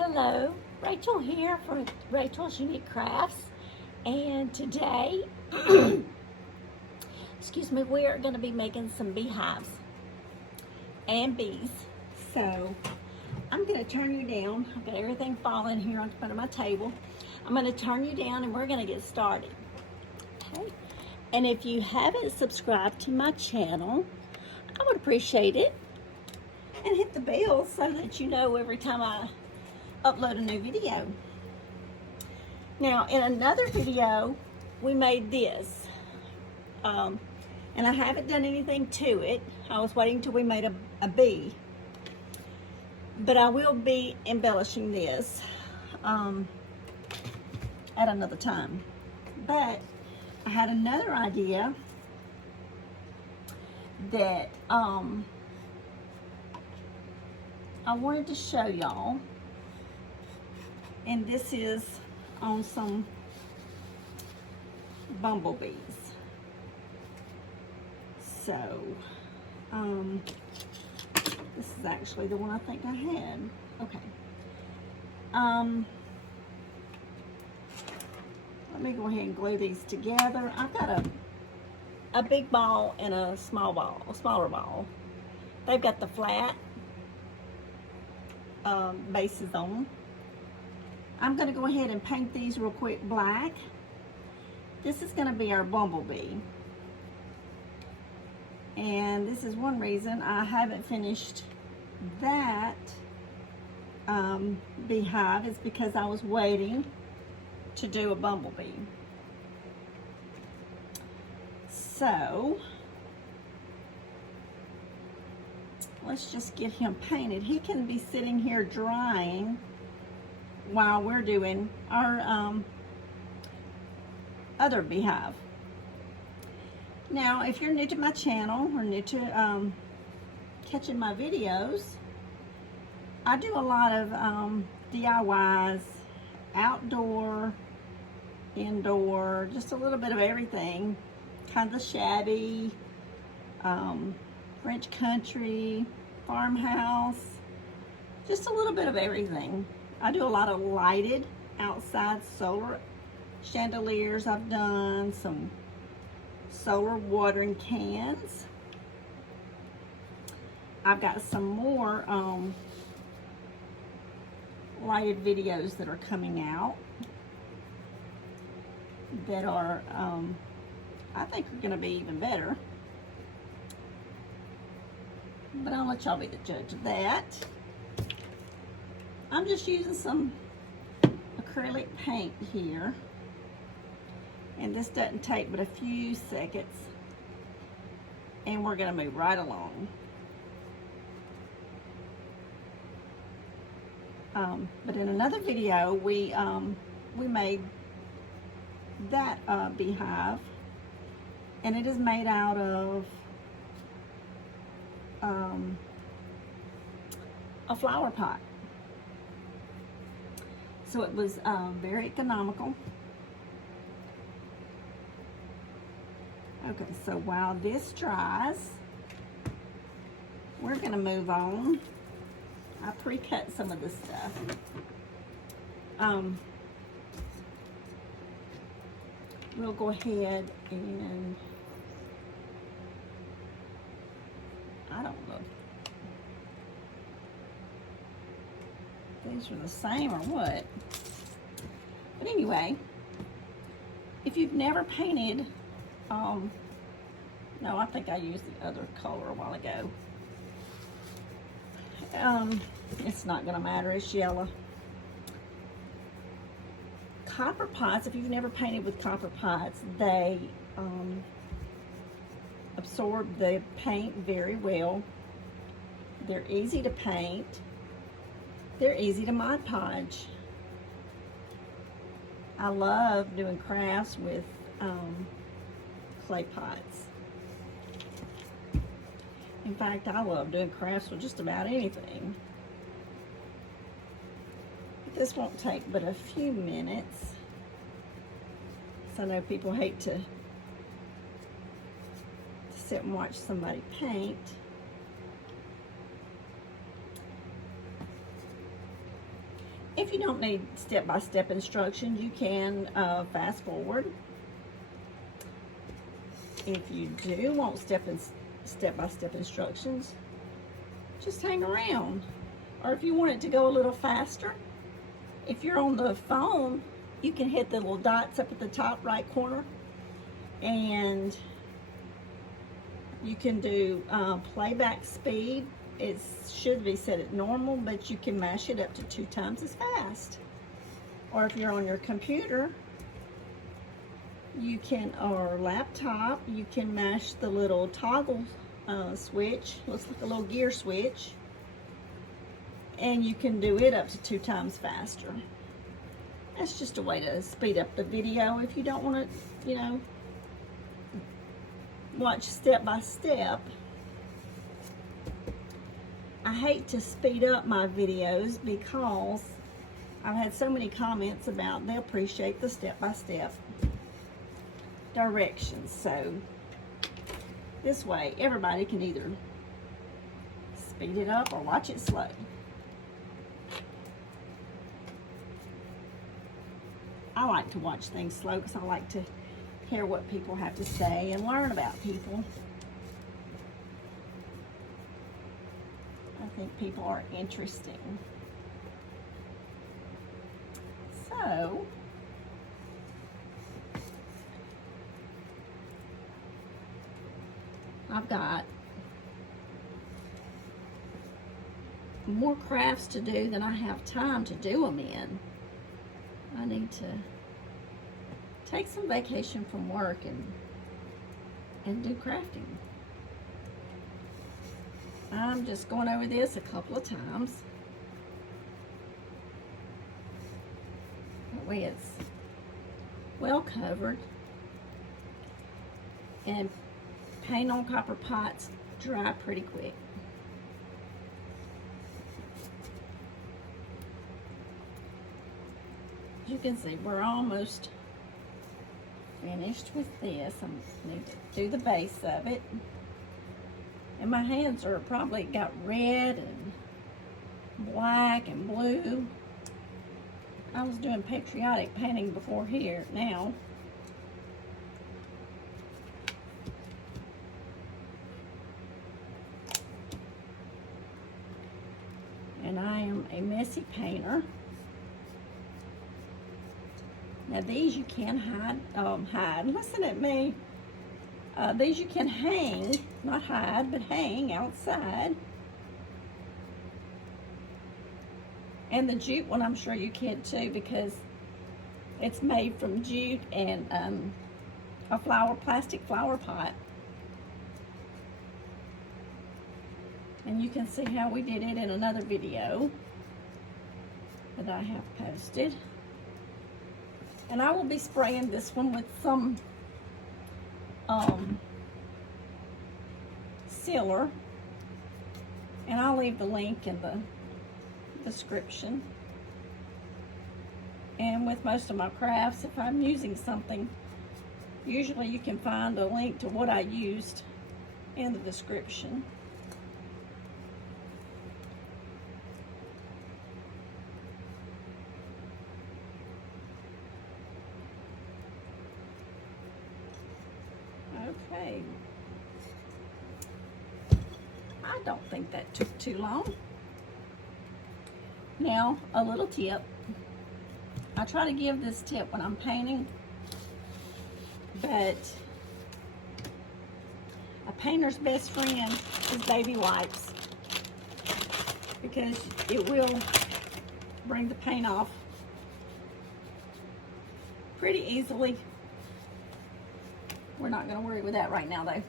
Hello, Rachel here for Rachelsuniquecrafts, and today, excuse me, we are going to be making some beehives and bees. So I'm going to turn you down. I've got everything falling here on front of my table. I'm going to turn you down and we're going to get started. Okay. And if you haven't subscribed to my channel, I would appreciate it. And hit the bell so that you know every time I upload a new video. Now, in another video, we made this. And I haven't done anything to it. I was waiting till we made a bee. But I will be embellishing this at another time. But I had another idea that I wanted to show y'all, and this is on some bumblebees. So this is actually the one I think I had. Okay. Let me go ahead and glue these together. I've got a big ball and a small ball, a smaller ball. They've got the flat bases on them. I'm going to go ahead and paint these real quick black. This is going to be our bumblebee. And this is one reason I haven't finished that beehive, is because I was waiting to do a bumblebee. So let's just get him painted. He can be sitting here drying while we're doing our other beehive. Now, if you're new to my channel or new to catching my videos, I do a lot of DIYs, outdoor, indoor, just a little bit of everything, kind of shabby, French country, farmhouse, just a little bit of everything. I do a lot of lighted outside solar chandeliers. I've done some solar watering cans. I've got some more lighted videos that are coming out that are, I think are going to be even better. But I'll let y'all be the judge of that. I'm just using some acrylic paint here. And this doesn't take but a few seconds. And we're going to move right along. But in another video, we made that beehive. And it is made out of a flower pot. So it was very economical. Okay, so while this dries, we're going to move on. I pre-cut some of this stuff. We'll go ahead and, I don't know, these are the same or what. But anyway, if you've never painted, no, I think I used the other color a while ago. It's not gonna matter, it's yellow. Copper pots, if you've never painted with copper pots, they absorb the paint very well. They're easy to paint. They're easy to Mod Podge. I love doing crafts with clay pots. In fact, I love doing crafts with just about anything. This won't take but a few minutes. So I know people hate to sit and watch somebody paint. If you don't need step-by-step instructions, you can fast forward. If you do want step-by-step instructions, just hang around. Or if you want it to go a little faster, if you're on the phone, you can hit the little dots up at the top right corner, and you can do playback speed. It should be set at normal, but you can mash it up to 2 times as fast. Or if you're on your computer, you can, or laptop, you can mash the little toggle switch. Looks like a little gear switch. And you can do it up to 2 times faster. That's just a way to speed up the video if you don't want to, you know, watch step by step. I hate to speed up my videos because I've had so many comments about they appreciate the step-by-step directions. So this way everybody can either speed it up or watch it slow. I like to watch things slow because I like to hear what people have to say and learn about people. I think people are interesting. So, I've got more crafts to do than I have time to do them in. I need to take some vacation from work and do crafting. I'm just going over this a couple of times. That way it's well covered. And paint on copper pots dry pretty quick. As you can see, we're almost finished with this. I need to do the base of it. And my hands are probably got red and black and blue. I was doing patriotic painting before here now. And I am a messy painter. Now these you can hide. Listen at me. These you can hang, not hide, but hang outside. And the jute one, I'm sure you can too, because it's made from jute and a plastic flower pot. And you can see how we did it in another video that I have posted. And I will be spraying this one with some sealer, and I'll leave the link in the description. And with most of my crafts, if I'm using something, usually you can find a link to what I used in the description. Okay. I don't think that took too long. Now, a little tip. I try to give this tip when I'm painting, but a painter's best friend is baby wipes, because it will bring the paint off pretty easily. We're not going to worry with that right now, though.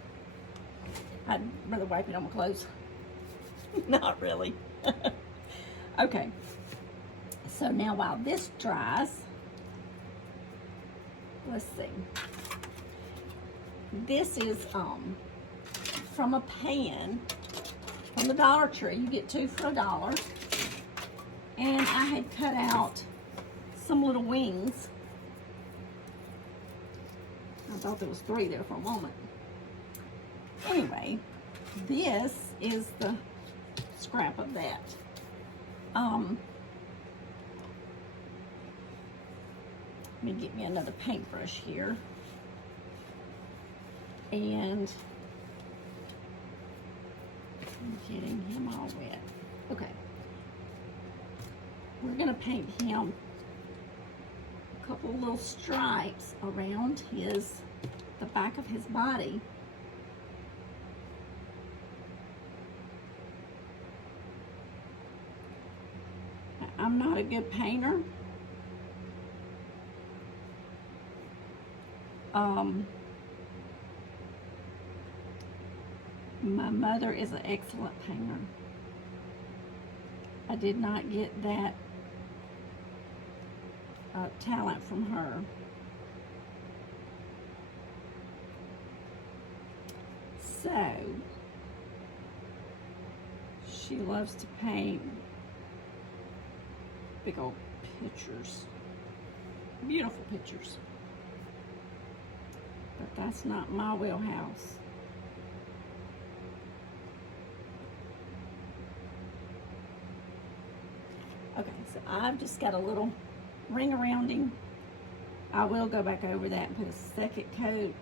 I'd rather wipe it on my clothes. Not really. Okay. So now while this dries, let's see. This is from a pan from the Dollar Tree. You get 2 for $1. And I had cut out some little wings. I thought there was 3 there for a moment. Anyway, this is the scrap of that. Let me get me another paintbrush here. And I'm getting him all wet. Okay. We're going to paint him a couple little stripes around the back of his body. I'm not a good painter. My mother is an excellent painter. I did not get that talent from her. So, she loves to paint big old pictures, beautiful pictures. But that's not my wheelhouse. Okay, so I've just got a little ring around him. I will go back over that and put a second coat.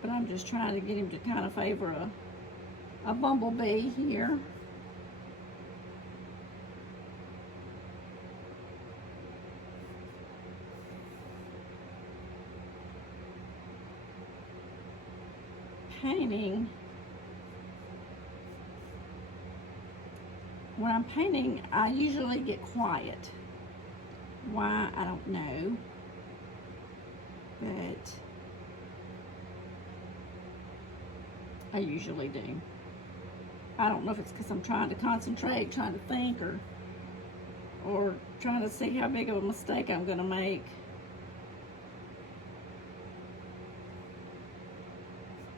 But I'm just trying to get him to kind of favor a bumblebee here. Painting, when I'm painting, I usually get quiet. Why, I don't know, but I usually do. I don't know if it's because I'm trying to concentrate, trying to think, or trying to see how big of a mistake I'm going to make.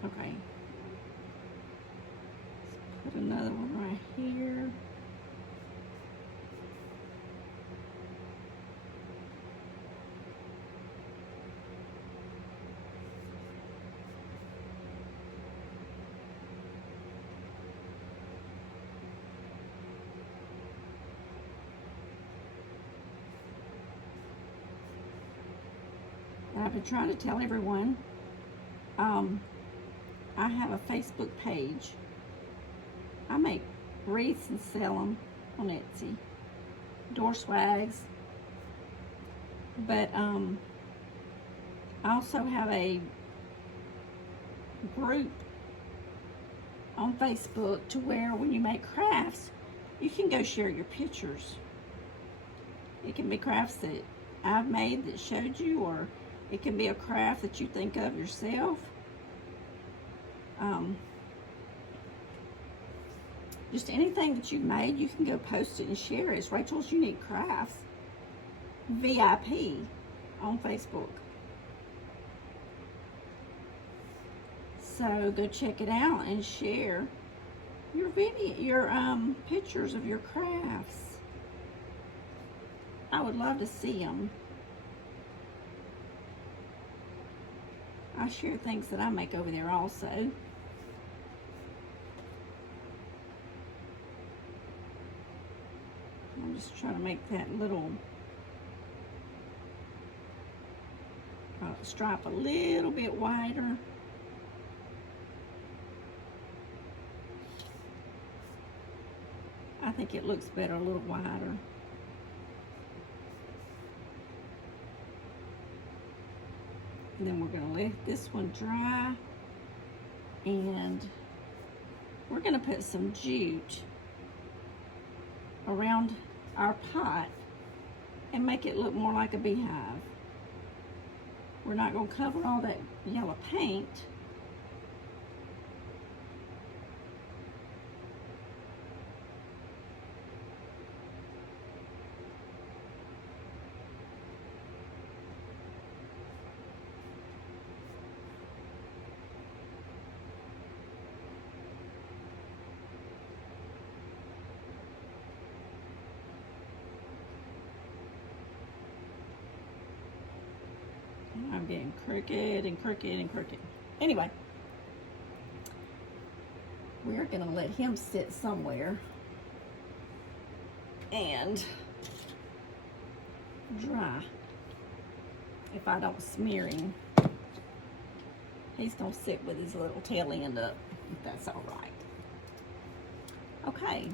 Okay. Let's put another one right here. I've been trying to tell everyone, I have a Facebook page. I make wreaths and sell them on Etsy, door swags. But I also have a group on Facebook to where when you make crafts, you can go share your pictures. It can be crafts that I've made that showed you, or it can be a craft that you think of yourself. Just anything that you've made, you can go post it and share it. It's Rachel's Unique Crafts, VIP, on Facebook. So go check it out and share your video, your pictures of your crafts. I would love to see them. I share things that I make over there also. I'm just trying to make that little stripe a little bit wider. I think it looks better a little wider. And then we're going to let this one dry, and we're going to put some jute around our pot and make it look more like a beehive. We're not going to cover all that yellow paint. I'm getting crooked and crooked and crooked. Anyway, we're gonna let him sit somewhere and dry. If I don't smear him, he's gonna sit with his little tail end up, if that's all right. Okay.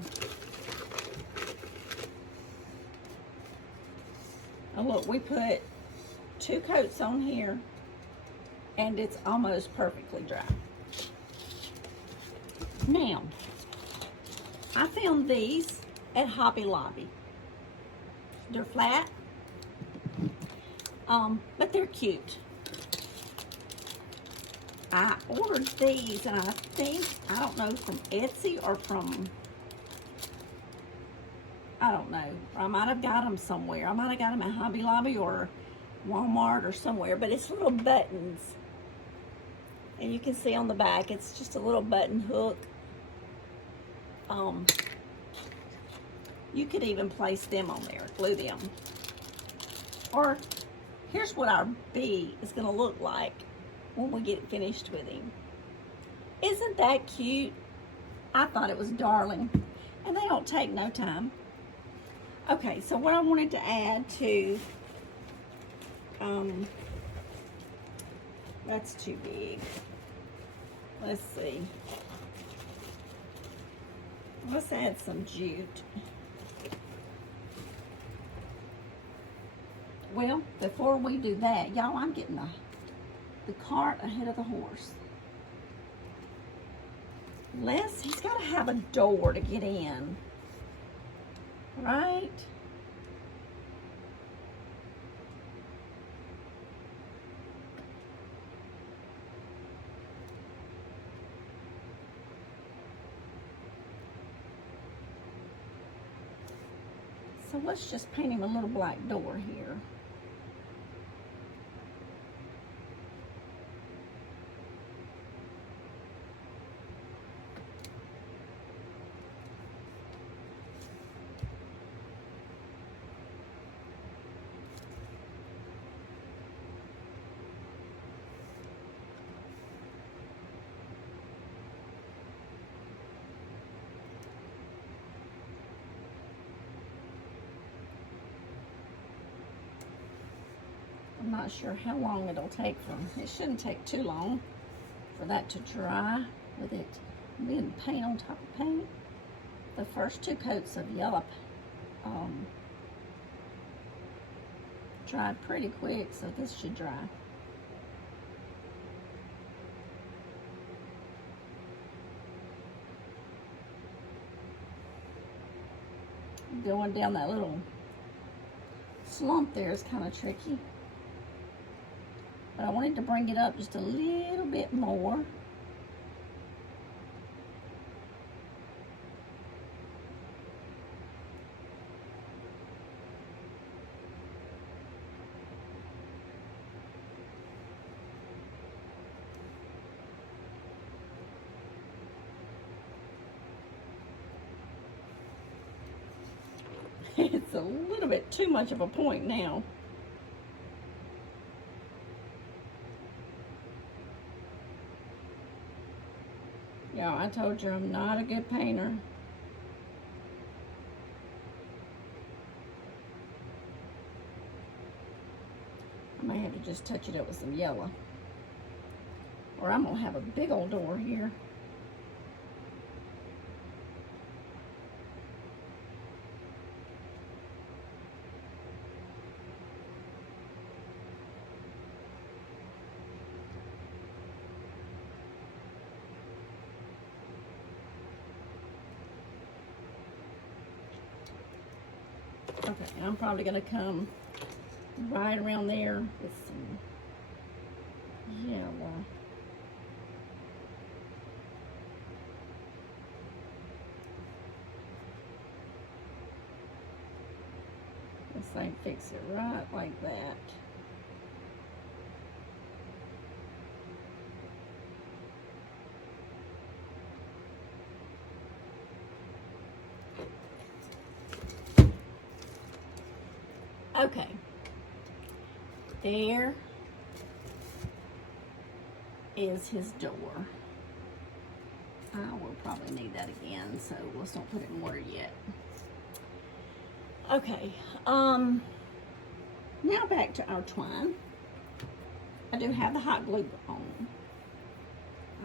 Oh, look, we put 2 coats on here, and it's almost perfectly dry. Now, I found these at Hobby Lobby. They're flat, but they're cute. I ordered these, and I think, I don't know, from Etsy or from, I don't know. I might have got them somewhere. I might have got them at Hobby Lobby or Walmart or somewhere, but it's little buttons. And you can see on the back, it's just a little button hook. You could even place them on there, glue them. Or, here's what our bee is gonna look like when we get finished with him. Isn't that cute? I thought it was darling. And they don't take no time. Okay, so what I wanted to add to, that's too big. Let's see. Let's add some jute. Well, before we do that, y'all, I'm getting the cart ahead of the horse. He's got to have a door to get in, right? So let's just paint him a little black door here. I'm not sure how long it'll take it shouldn't take too long for that to dry with it being paint on top of paint. The first 2 coats of yellow dried pretty quick, so this should dry. Going down that little slump there is kind of tricky. But I wanted to bring it up just a little bit more. It's a little bit too much of a point now. Y'all, I told you I'm not a good painter. I may have to just touch it up with some yellow. Or I'm gonna have a big old door here. Okay, I'm probably gonna come right around there with some yellow. This thing, fix it right like that. Okay, there is his door. I will probably need that again, so let's don't put it in water yet. Okay, now back to our twine. I do have the hot glue on.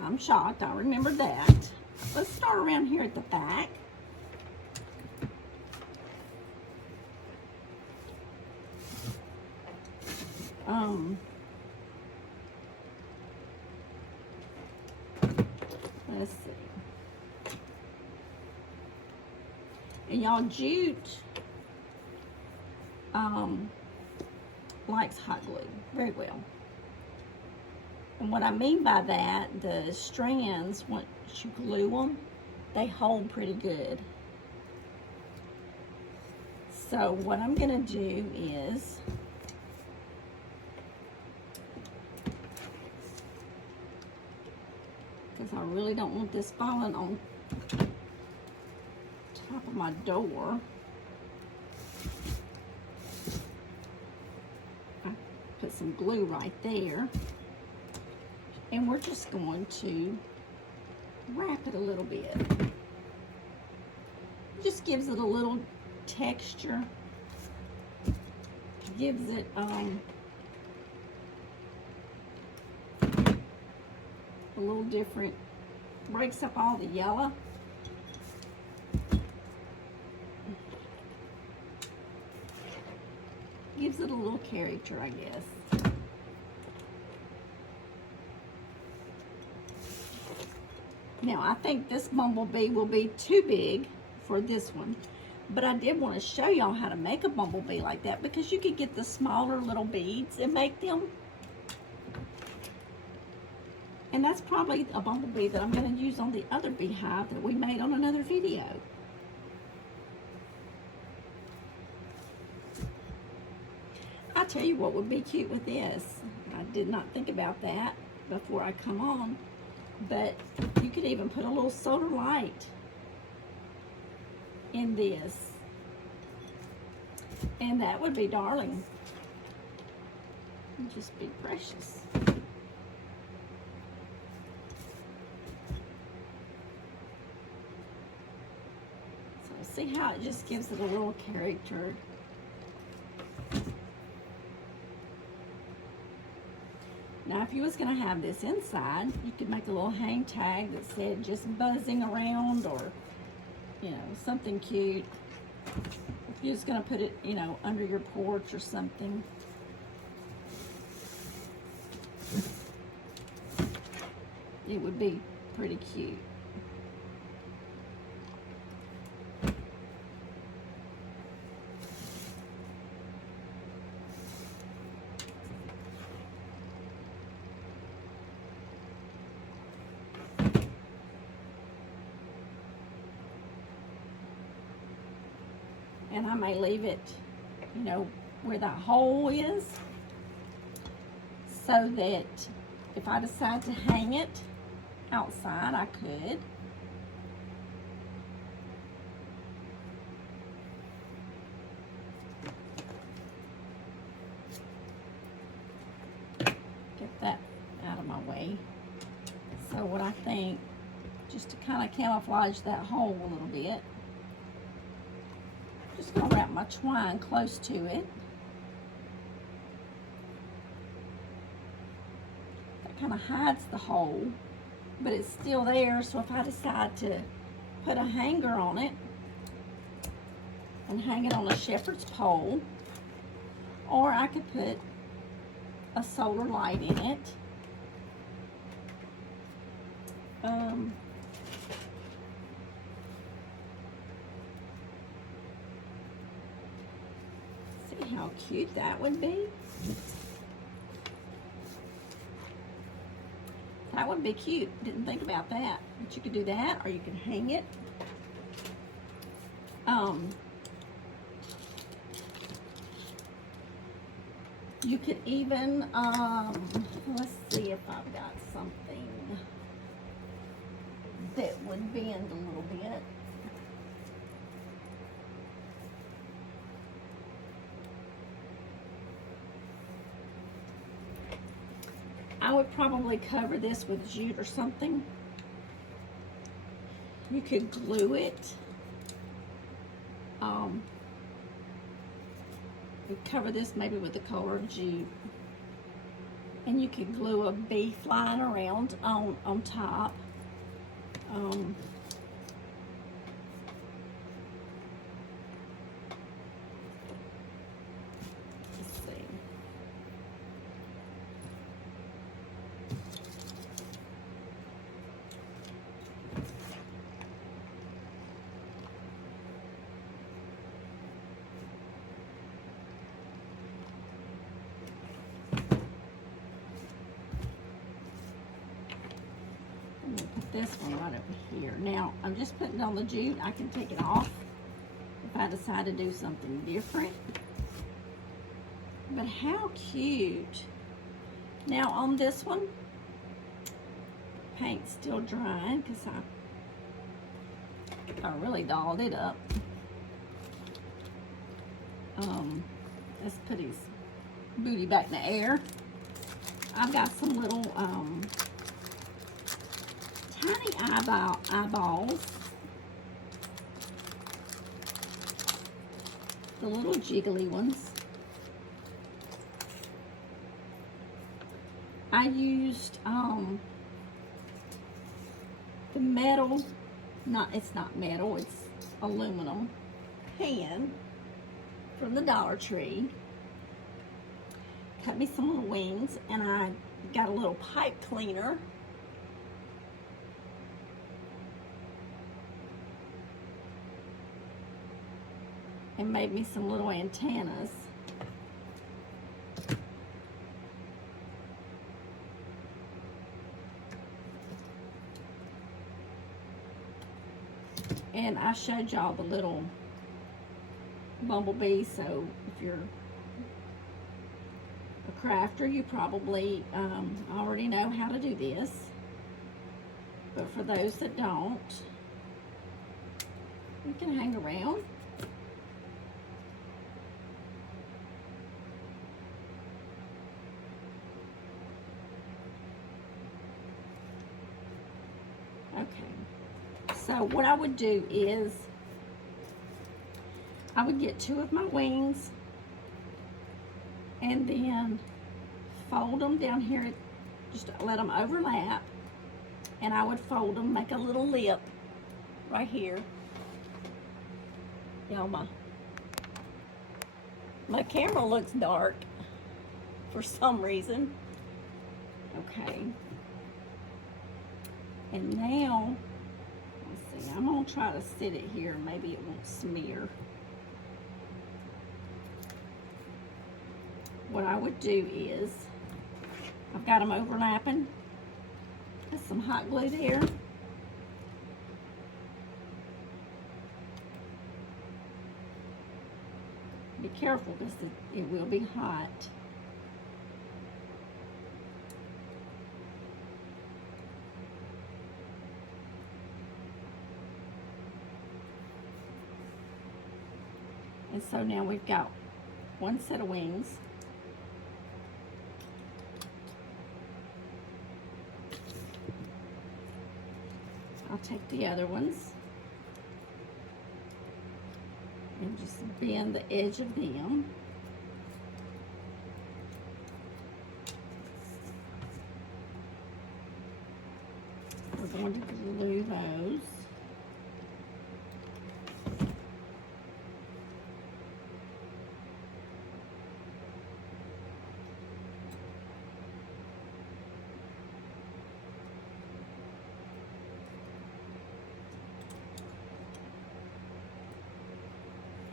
I'm shocked, I remember that. Let's start around here at the back. Let's see. And y'all, jute likes hot glue very well. And what I mean by that, the strands, once you glue them, they hold pretty good. So what I'm gonna do is, because I really don't want this falling on top of my door, I put some glue right there. And we're just going to wrap it a little bit. It just gives it a little texture. Gives it a little different, breaks up all the yellow. Gives it a little character, I guess. Now, I think this bumblebee will be too big for this one, but I did want to show y'all how to make a bumblebee like that, because you could get the smaller little beads and make them. And that's probably a bumblebee that I'm going to use on the other beehive that we made on another video. I'll tell you what would be cute with this. I did not think about that before I come on. But you could even put a little solar light in this. And that would be darling. It'd just be precious. So see how it just gives it a little character. Now, if you was going to have this inside, you could make a little hang tag that said just buzzing around, or, you know, something cute. If you was going to put it, you know, under your porch or something. It would be pretty cute. And I may leave it, you know, where that hole is, so that if I decide to hang it outside, I could. Get that out of my way. So what I think, just to kind of camouflage that hole a little bit, just going to wrap my twine close to it. That kind of hides the hole, but it's still there, so if I decide to put a hanger on it and hang it on a shepherd's pole, or I could put a solar light in it. See how cute that would be? That would be cute. Didn't think about that. But you could do that, or you can hang it. You could even, let's see if I've got something that would bend a little bit. I would probably cover this with jute or something. You could glue it. We cover this maybe with the color of jute. And you could glue a bee flying around on top. Let's see. I'm gonna put this one right over here. Now, I'm just putting on the jute. I can take it off if I decide to do something different. But how cute. Now on this one, paint's still drying because I really dolled it up. Let's put his booty back in the air. I've got some little tiny eyeballs. The little jiggly ones. I used the metal, it's not metal, it's aluminum pan from the Dollar Tree. Cut me some little wings, and I got a little pipe cleaner. And made me some little antennas. And I showed y'all the little bumblebee, so if you're a crafter, you probably already know how to do this. But for those that don't, you can hang around. Okay, so what I would do is I would get 2 of my wings and then fold them down here, just let them overlap, and I would fold them, make a little lip right here. Y'all, my camera looks dark for some reason. Okay. And now, let's see, I'm gonna try to sit it here. Maybe it won't smear. What I would do is, I've got them overlapping. Put some hot glue there. Be careful because it will be hot. And so now we've got 1 set of wings. I'll take the other ones and just bend the edge of them. We're going to glue those.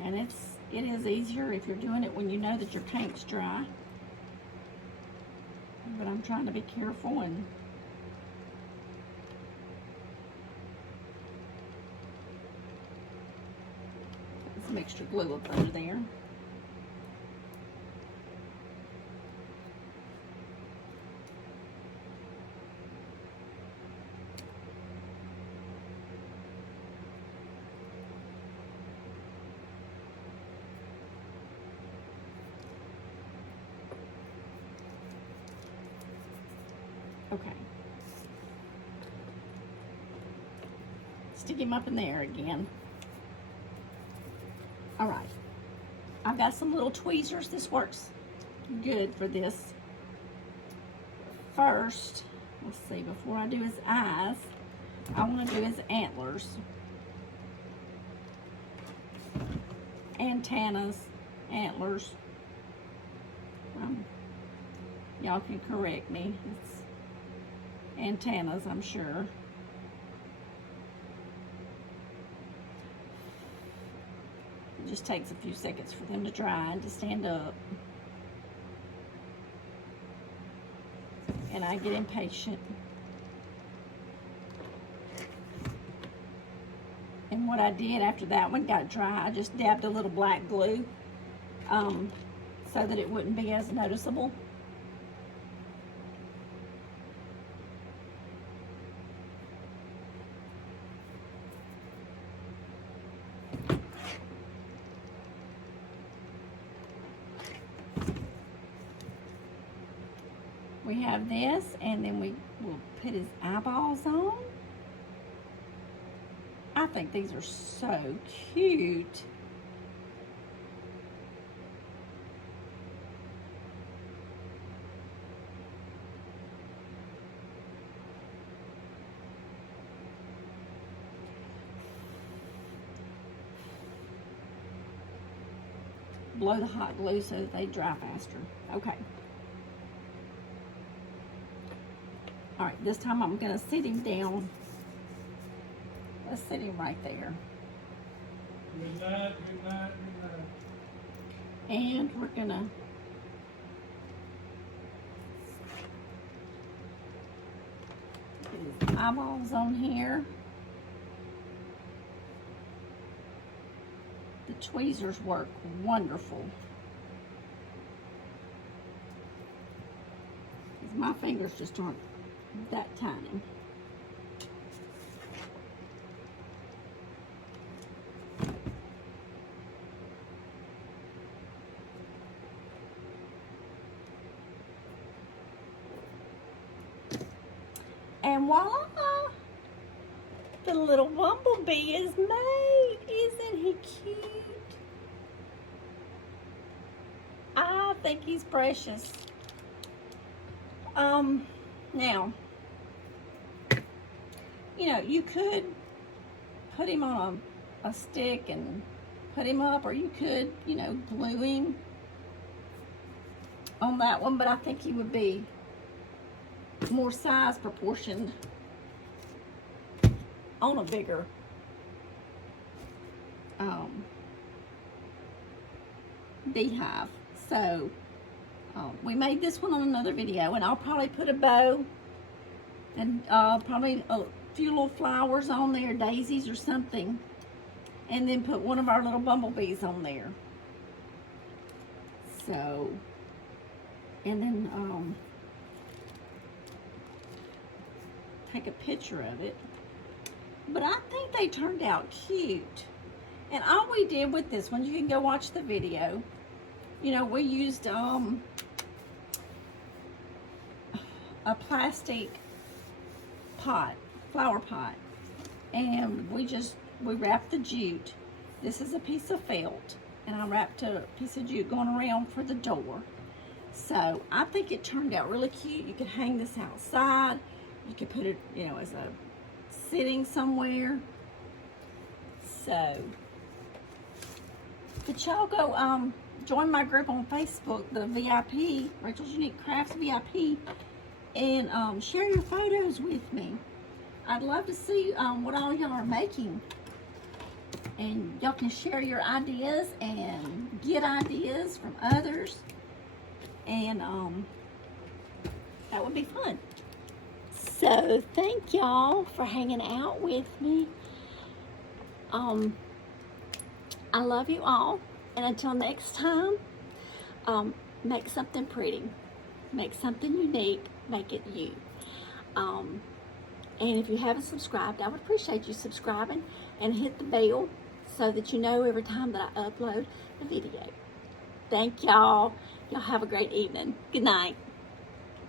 And it is easier if you're doing it when you know that your paint's dry. But I'm trying to be careful and put some extra glue up under there. Okay. stick him up in the air again. All right, I've got some little tweezers. This works good for this. First, let's see, before I do his eyes, I want to do his antlers, antennas, antlers. Y'all can correct me. It's antennas, I'm sure. It just takes a few seconds for them to dry and to stand up. And I get impatient. And what I did after that one got dry, I just dabbed a little black glue so that it wouldn't be as noticeable. We have this, and then we will put his eyeballs on. I think these are so cute. Blow the hot glue so that they dry faster. Okay. All right, this time I'm gonna sit him down. Let's sit him right there. Good night, good night, good night. And we're gonna put his eyeballs on here. The tweezers work wonderful. My fingers just aren't that tiny. And voila! The little bumblebee is made. Isn't he cute? I think he's precious. Now, you know, you could put him on a stick and put him up, or you could, you know, glue him on that one, but I think he would be more size proportioned on a bigger beehive. So we made this one on another video, and I'll probably put a bow and probably a few little flowers on there, daisies or something, and then put one of our little bumblebees on there. So, and then take a picture of it. But I think they turned out cute. And all we did with this one, you can go watch the video. You know, we used a plastic pot, flower pot, and we wrapped the jute. This is a piece of felt, and I wrapped a piece of jute going around for the door. So I think it turned out really cute. You could hang this outside. You could put it, you know, as a sitting somewhere. So, but y'all go join my group on Facebook, the VIP, Rachel's Unique Crafts VIP, and share your photos with me. I'd love to see what all y'all are making. And y'all can share your ideas and get ideas from others. And that would be fun. So thank y'all for hanging out with me. I love you all. And until next time, make something pretty. Make something unique. Make it you. And if you haven't subscribed, I would appreciate you subscribing and hit the bell so that you know every time that I upload a video. Thank y'all. Y'all have a great evening. Good night.